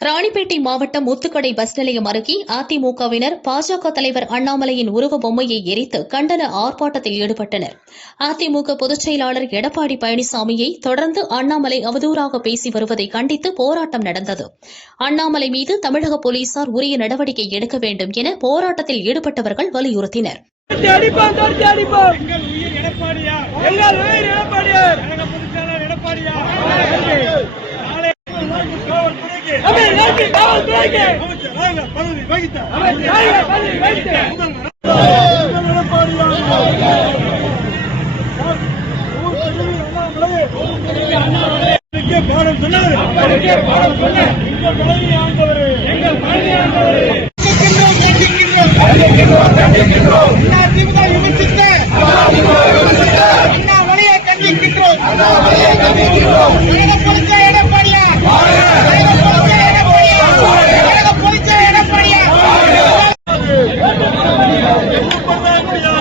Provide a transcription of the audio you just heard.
ராணிப்பேட்டை மாவட்டம் முத்துக்கடை பஸ் நிலையம் அருகே அதிமுகவினர் பாஜக தலைவர் அண்ணாமலையின் உருவ பொம்மையை எரித்து கண்டன ஆர்ப்பாட்டத்தில் ஈடுபட்டனர். அதிமுக பொதுச் செயலாளர் எடப்பாடி பழனிசாமியை தொடர்ந்து அண்ணாமலை அவதூறாக பேசி வருவதை கண்டித்து போராட்டம் நடந்தது. அண்ணாமலை மீது தமிழக போலீசார் உரிய நடவடிக்கை எடுக்க வேண்டும் என போராட்டத்தில் ஈடுபட்டவர்கள் வலியுறுத்தினர். காவல்துறைக்கு அமைச்சர் பதவி வகித்த பதவி வைத்து முதல் முதல் பாடம் சொன்னார் எங்கள் பதவி ஆண்டவர் எங்கள் பதவி ஆண்டவர்